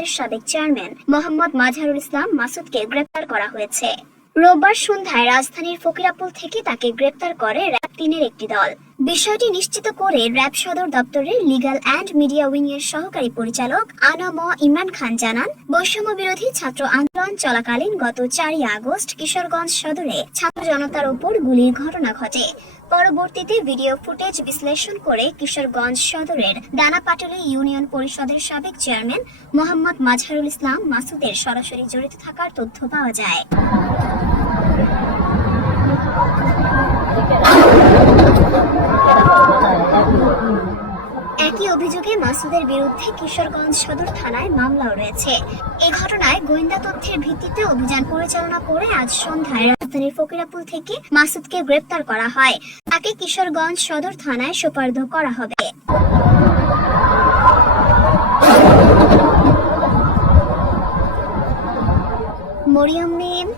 পরিষদের সাবেক চেয়ারম্যান মোহাম্মদ মাজহারুল ইসলাম মাসুদকে গ্রেপ্তার করা হয়েছে। রোববার সন্ধ্যায় রাজধানীর ফকিরাপুল থেকে তাকে গ্রেপ্তার করে র্যাব তিনের একটি দল। বিষয়টি নিশ্চিত করে র্যাব সদর দপ্তরের লিগ্যাল অ্যান্ড মিডিয়া উইং এর সহকারী পরিচালক আনাম ইমরান খান জানান বৈষম্য বিরোধী ছাত্র আন্দোলন চলাকালীন গত চারই আগস্ট কিশোরগঞ্জ সদরে ছাত্র জনতার উপর গুলির ঘটনা ঘটে। পরবর্তীতে ভিডিও ফুটেজ বিশ্লেষণ করে কিশোরগঞ্জ সদরের দানাপাটুলি ইউনিয়ন পরিষদের সাবেক চেয়ারম্যান মোহাম্মদ মাজহারুল ইসলাম মাসুদের সরাসরি জড়িত থাকার তথ্য পাওয়া যায়। একই অভিযোগে মাসুদের বিরুদ্ধে কিশোরগঞ্জ সদর থানায় মামলাও রয়েছে। এ ঘটনায় গোয়েন্দা তথ্যের ভিত্তিতে অভিযান পরিচালনা করে আজ সন্ধ্যায় রাজধানীর ফকিরাপুল থেকে মাসুদকে গ্রেপ্তার করা হয়। তাকে কিশোরগঞ্জ সদর থানায় সোপার্দ করা হবে। মরিয়ম মিম